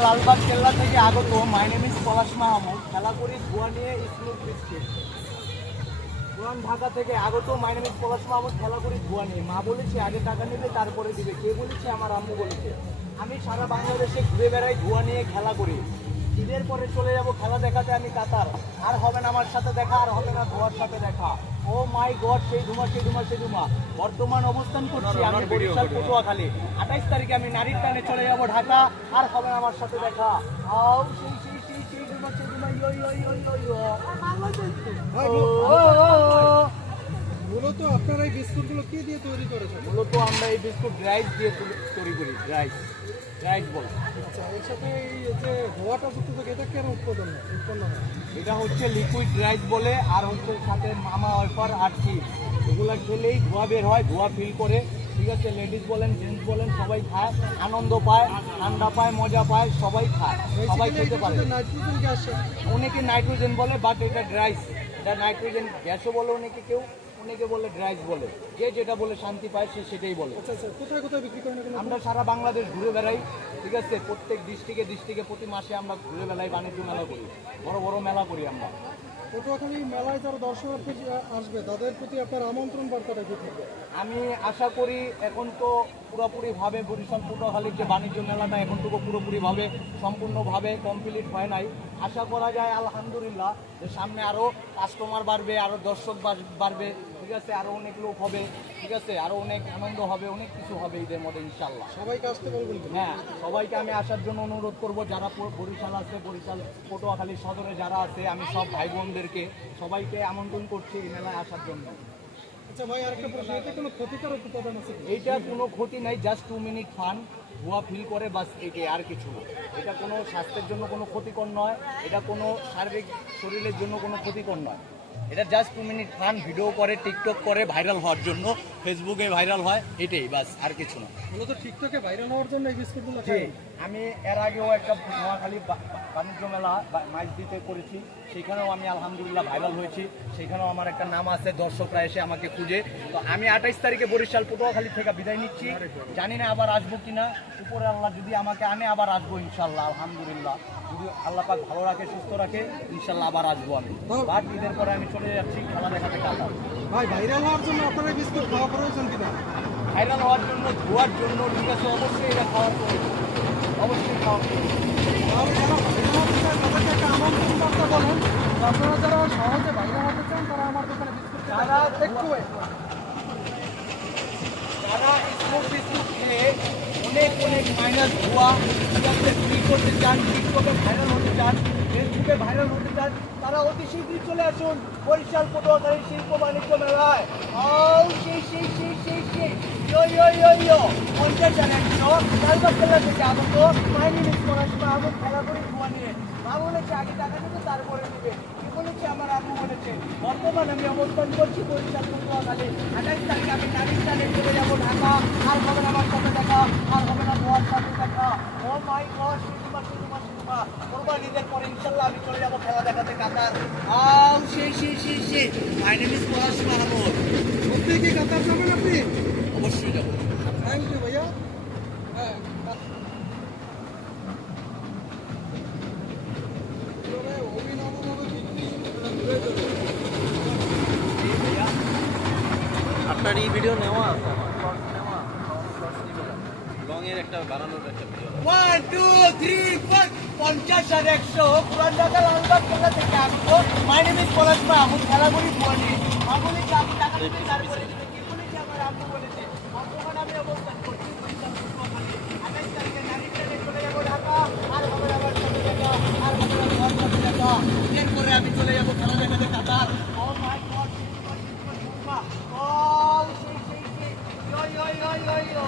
লালবাগ, কেল্লা থেকে আগত। My name is Palash Mahmud. খেলা করি ধোয়া নিয়ে স্কুল ক্রিকেট পুরান ঢাকা থেকে আগত। My name is Palash Mahmud. খেলা করি ধোয়া নিয়ে। মা বলেছে, আগে টাকা নেবে, তারপরে দিবে। কে বলেছে? আমার আম্মু বলেছে। আমি সারা বাংলাদেশে ঘুরে বেড়াই ধোয়া নিয়ে খেলা করি। ঈদের পরে চলে যাব খেলা দেখাতে আমি কাতার। আর হবে না আমার সাথে দেখা আর হবে না ধোয়ার সাথে দেখা। ও মাই গড সেই ধুমা সেই ধুমা সেই ধুমা বর্তমান অবস্থান করছি আমি বরিশাল পটুয়াখালী। আঠাইশ তারিখে আমি নারীর টানে চলে যাব ঢাকা আর হবে না আমার সাথে দেখা। আও সেই সেই সেই সেই ধুমা সেই ধুমা ইয়ো ইয়ো ইয়ো ইয়ো ইয়ো। মূলত আপনারা এই বিস্কুটগুলো কি দিয়ে তৈরি করেছেন? মূলত আমরা এই বিস্কুট রাইস দিয়ে তৈরি- করি রাইস। রাইস বল। আচ্ছা এর সাথে এই যে ধোয়াটা যুক্ত থাকে এটা কেন উৎপাদন উৎপন্ন এটা হচ্ছে লিকুইড রাইস বলে আর হচ্ছে সাথে মামা ওয়েফার আর চিজ এগুলো খেলেই ধোয়া বের হয় ধোয়া ফিল করে। ঠিক আছে লেডিস বলেন জেন্টস বলেন সবাই খায় আনন্দ পায় ঠান্ডা পায় মজা পায় সবাই খায়। সবাই খেতে পারে। অনেকে নাইট্রোজেন বলে বাট এটা ড্রাইস এটা নাইট্রোজেন গ্যাসও বলে অনেকে কেউ। অনেকে বলে ড্রাইস বলে। যে যেটা বলে শান্তি পায় সে সেটাই বলে। আচ্ছা আচ্ছা কোথায় কোথায় বিক্রি করেন আমরা সারা বাংলাদেশ ঘুরে বেড়াই ঠিক আছে? প্রত্যেক ডিস্ট্রিক্টে ডিস্ট্রিক্টে প্রতি মাসে আমরা ঘুরে বেড়াই বাণিজ্য মেলা করি। বড় বড় মেলা করি আমরা। পটুয়াখালী মেলায় যারা দর্শনার্থী আসবে তাদের প্রতি আপনার আমন্ত্রণ বার্তাটা আমি আশা করি এখন তো পুরোপুরিভাবে বরিশাল পটুয়াখালীর যে বাণিজ্য মেলাটা এখন তো পুরোপুরিভাবে সম্পূর্ণভাবে কমপ্লিট হয় নাই। আশা করা যায় আলহামদুলিল্লাহ যে সামনে আরও কাস্টমার বাড়বে আরও দর্শক বাড়- বাড়বে ঠিক আছে? আরও অনেক লোক হবে ঠিক আছে? আরও অনেক আনন্দ হবে অনেক কিছু হবে ঈদের মধ্যে ইনশাল্লাহ সবাইকে আসতে বলবেন হ্যাঁ সবাইকে আমি আসার জন্য অনুরোধ করব যারা বরিশাল আছে বরিশাল পটুয়াখালী সদরে যারা আছে আমি সব ভাই বোনদেরকে সবাইকে আমন্ত্রণ করছি এই মেলায় আসার জন্য। আচ্ছা ভাই আরেকটা প্রশ্ন এতে কোনো ক্ষতিকারক উপাদান আছে কি? কোনো ক্ষতি নাই জাস্ট টু মিনিট ফান ধোয়া ফিল করে বাস একে আর কিছু এটা কোনো স্বাস্থ্যের জন্য কোনো ক্ষতিকর নয় এটা কোনো শারীরিক শরীরের জন্য কোনো ক্ষতিকর নয়। এটা just two minute fun video করে টিকটক করে ভাইরাল হওয়ার জন্য ফেসবুকে ভাইরাল হয় এটাই বাস আর কিছু না। মূলত টিকটকে ভাইরাল হওয়ার জন্য এই বিস্কুটগুলো আমি এর আগেও একটা নোয়াখালী বাণিজ্য মেলা মাইক দিতে করেছি। সেখানেও আমি আলহামদুলিল্লাহ ভাইরাল হয়েছি। সেখানেও আমার একটা নাম আছে দর্শকরা এসে আমাকে খুঁজে। তো আমি আঠাইশ তারিখে বরিশাল পটুয়াখালী থেকে বিদায় নিচ্ছি। জানি না আবার আসব কিনা। উপরে আল্লাহ যদি আমাকে আনে আবার আসব ইনশাল্লাহ আলহামদুলিল্লাহ। যদি আল্লাহ পাক ভালো রাখে সুস্থ রাখে ইনশাল্লাহ আবার আসব আমি। বাট ঈদের পরে আমি চলে যাচ্ছি খেলা দেখাতে কাতার ভাই ভাইরাল হওয়ার জন্য আপনারা বিস্কুট খাওয়া প্রয়োজন কিনা? ভাইরাল হওয়ার জন্য ধোয়ার জন্য ঠিক আছে অবশ্যই এটা খাওয়ার প্রয়োজন অবশ্যই খাওয়া প্রয়োজন আপনারা যারা সহজে ভাইরাল হতে চান তারা আমার দোকানে বিস্কুট যারা একটু যারা স্মোক অনেক অনেক মাইনাস ধোয়া ফ্রি করতে চান টিকটকে ভাইরাল হতে চান ফেসবুকে ভাইরাল হতে চান তারা অতি শীঘ্রই চলে আসুন বরিশাল পটুয়াখালী শিল্প বাণিজ্য মেলায় সেই সেই সেই সেই সেই ইয়ো ইয়ো ইয়ো তারপরে কি বলেছে আমার আম্মু বলেছে বর্তমানে আমি অবস্থান করছি বরিশাল পটুয়াখালী তারিখে আমি নারীর টানে চলে যাব ঢাকা আর হবে না আমার সাথে দেখা আর হবে না তোমার সাথে দেখা ও my god cinema cinema cinema কোরবানিদের পরে ইনশাল্লাহ আমি চলে যাব খেলা দেখাতে কাতার আও সেই সেই সেই সেই my name is Palash Mahmud সত্যি কি কাতার যাবেন অবশ্যই যাব আপনার এই ভিডিও নেওয়া লং এর একটা বানানোর একটা video one two three four পঞ্চাশ আর একশো। পুরান ঢাকা লালবাগ খেলা থেকে আসব? My name is Palash Mahmud খেলাগুড়ি পুয়ানি মামুলি আপনি টাকা আমি চলে যাব খেলা দেখাতে কাতার। ও মাই গড ও সেই সেই সেই। ইয়ো ইয়ো ইয়ো ইয়ো।